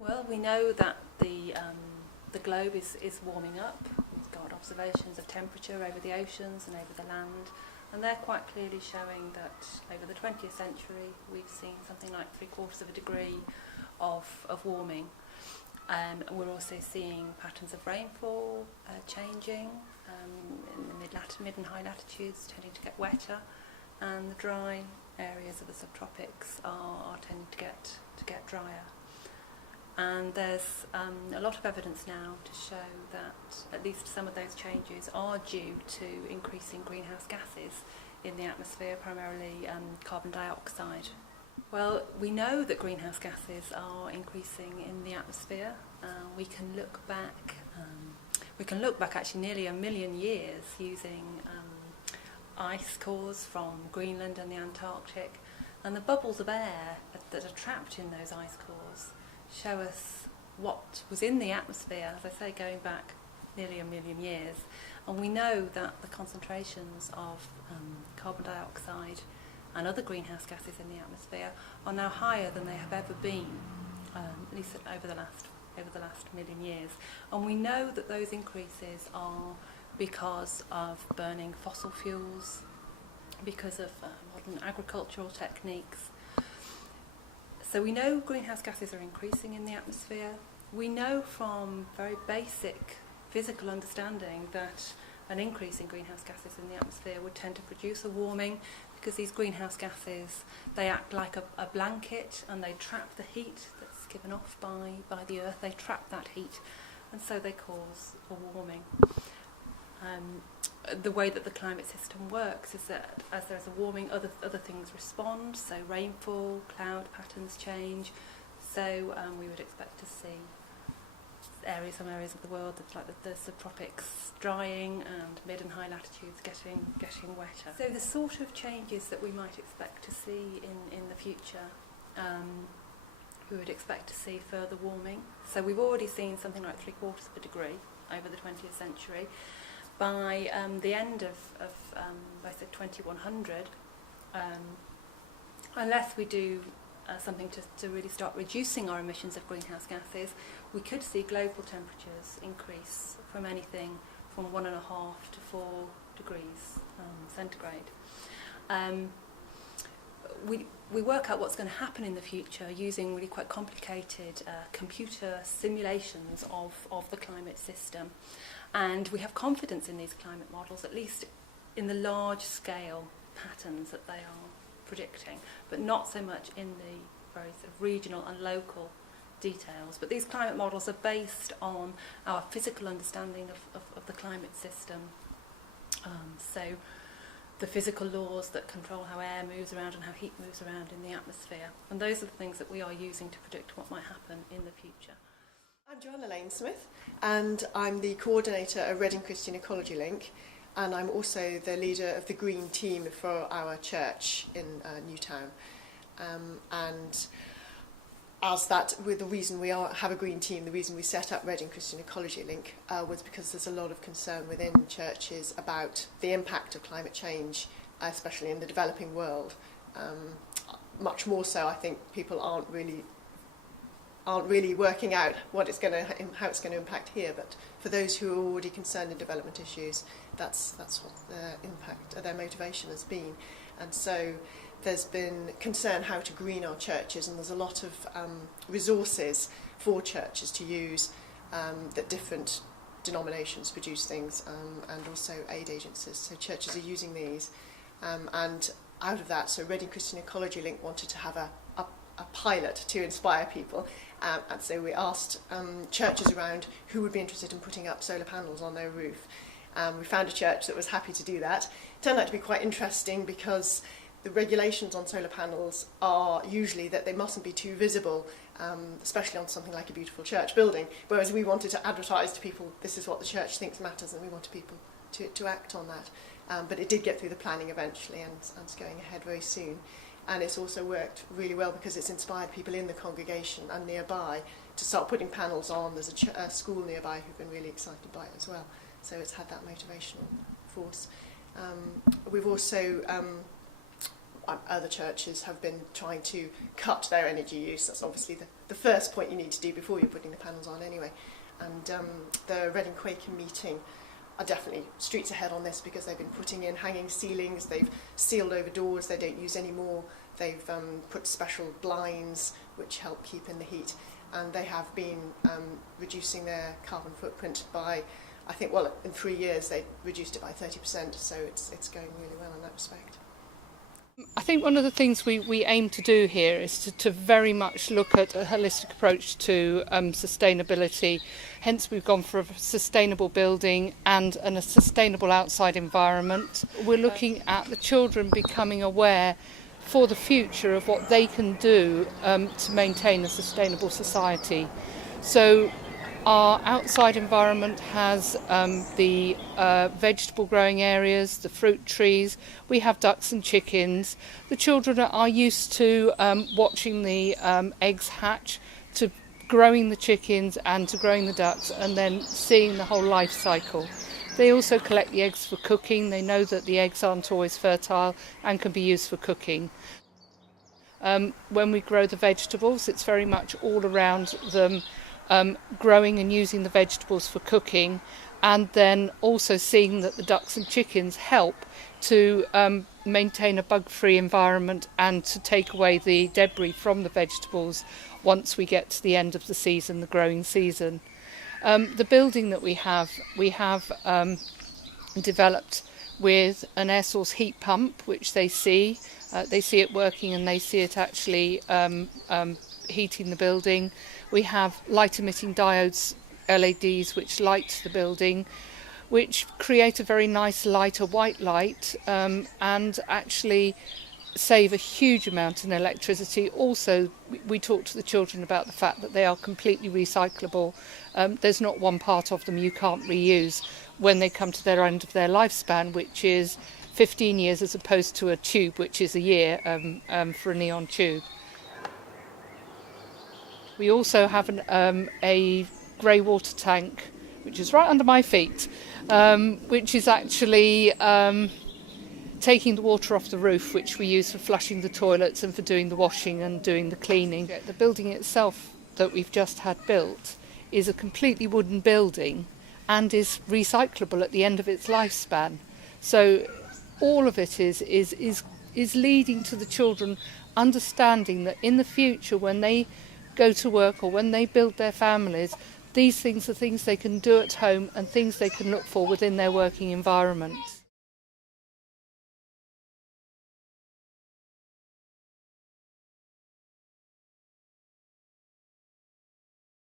Well, we know that the globe is warming up. We've got observations of temperature over the oceans and over the land, and they're quite clearly showing that over the 20th century we've seen something like 3/4 of a degree of warming. We're also seeing patterns of rainfall changing in the mid and high latitudes, tending to get wetter, and the dry areas of the subtropics are tending to get drier. And there's a lot of evidence now to show that at least some of those changes are due to increasing greenhouse gases in the atmosphere, primarily carbon dioxide. Well, we know that greenhouse gases are increasing in the atmosphere. We can look back actually nearly 1 million years using ice cores from Greenland and the Antarctic, and the bubbles of air that are trapped in those ice cores show us what was in the atmosphere, as I say, going back nearly 1 million years. And we know that the concentrations of carbon dioxide and other greenhouse gases in the atmosphere are now higher than they have ever been, at least over the last 1 million years. And we know that those increases are because of burning fossil fuels, because of modern agricultural techniques. So we know greenhouse gases are increasing in the atmosphere. We know from very basic physical understanding that an increase in greenhouse gases in the atmosphere would tend to produce a warming, because these greenhouse gases, they act like a blanket, and they trap the heat that's given off by the earth. They trap that heat, and so they cause a warming. The way that the climate system works is that as there's a warming, other things respond. So rainfall, cloud patterns change. So we would expect to see some areas of the world, that's like the subtropics, drying, and mid and high latitudes getting wetter. So the sort of changes that we might expect to see in the future, we would expect to see further warming. So we've already seen something like 3/4 of a degree over the 20th century. By the end of I said 2100, unless we do something to really start reducing our emissions of greenhouse gases, we could see global temperatures increase from anything from 1.5 to 4 degrees centigrade. We work out what's going to happen in the future using really quite complicated computer simulations of the climate system. And we have confidence in these climate models, at least in the large scale patterns that they are predicting, but not so much in the very sort of regional and local details. But these climate models are based on our physical understanding of the climate system. So the physical laws that control how air moves around and how heat moves around in the atmosphere. And those are the things that we are using to predict what might happen in the future. I'm Joanna Laynesmith, and I'm the coordinator of Reading Christian Ecology Link, and I'm also the leader of the Green Team for our church in Newtown. And as that, with the reason we have a Green Team, the reason we set up Reading Christian Ecology Link was because there's a lot of concern within churches about the impact of climate change, especially in the developing world. Much more so, I think people aren't really working out how it's going to impact here. But for those who are already concerned in development issues, that's what their motivation has been. And so there's been concern how to green our churches, and there's a lot of resources for churches to use that different denominations produce things, and also aid agencies. So churches are using these, and out of that, so Reading Christian Ecology Link wanted to have a pilot to inspire people, and so we asked churches around who would be interested in putting up solar panels on their roof. We found a church that was happy to do that. It turned out to be quite interesting because the regulations on solar panels are usually that they mustn't be too visible, especially on something like a beautiful church building, whereas we wanted to advertise to people this is what the church thinks matters, and we wanted people to act on that. But it did get through the planning eventually, and it's going ahead very soon. And it's also worked really well because it's inspired people in the congregation and nearby to start putting panels on. There's a school nearby who've been really excited by it as well. So it's had that motivational force. We've also, other churches have been trying to cut their energy use. That's obviously the first point you need to do before you're putting the panels on anyway. And the Reading Quaker meeting are definitely streets ahead on this, because they've been putting in hanging ceilings, they've sealed over doors they don't use anymore, they've put special blinds which help keep in the heat, and they have been reducing their carbon footprint by, I think, well, in 3 years they reduced it by 30%, so it's going really well in that respect. I think one of the things we aim to do here is to very much look at a holistic approach to sustainability. Hence we've gone for a sustainable building and a sustainable outside environment. We're looking at the children becoming aware for the future of what they can do to maintain a sustainable society. So our outside environment has the vegetable growing areas, the fruit trees. We have ducks and chickens. The children are used to watching the eggs hatch, to growing the chickens and to growing the ducks, and then seeing the whole life cycle. They also collect the eggs for cooking. They know that the eggs aren't always fertile and can be used for cooking. When we grow the vegetables, it's very much all around them growing and using the vegetables for cooking, and then also seeing that the ducks and chickens help to maintain a bug-free environment and to take away the debris from the vegetables once we get to the end of the season, the growing season. The building that we have developed with an air source heat pump, which they see it working, and they see it actually heating the building. We have light emitting diodes, LEDs, which light the building, which create a very nice light, a white light, and actually save a huge amount in electricity. Also, we talk to the children about the fact that they are completely recyclable. There's not one part of them you can't reuse when they come to their end of their lifespan, which is 15 years as opposed to a tube, which is a year for a neon tube. We also have a grey water tank, which is right under my feet, which is actually taking the water off the roof, which we use for flushing the toilets and for doing the washing and doing the cleaning. The building itself that we've just had built is a completely wooden building and is recyclable at the end of its lifespan. So all of it is leading to the children understanding that in the future, when they go to work or when they build their families, these things are things they can do at home and things they can look for within their working environment.